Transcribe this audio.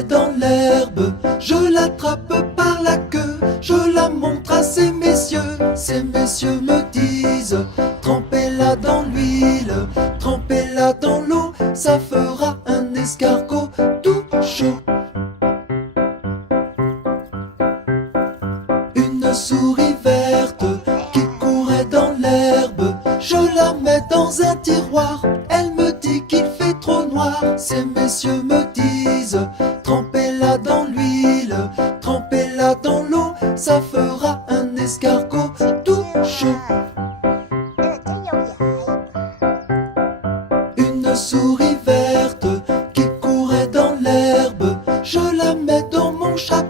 courait dans l'herbe. Je l'attrape par la queue, je la montre à ces messieurs. Ces messieurs me disent: trempez-la dans l'huile, trempez-la dans l'eau, ça fera un escargot tout chaud. Une souris verte qui courait dans l'herbe, je la mets dans un tiroir, elle me dit qu'il fait trop noir. Ces messieurs me disent: trempez-la dans l'huile, trempez-la dans l'eau, ça fera un escargot tout chaud. Une souris verte qui courait dans l'herbe, je la mets dans mon chapeau.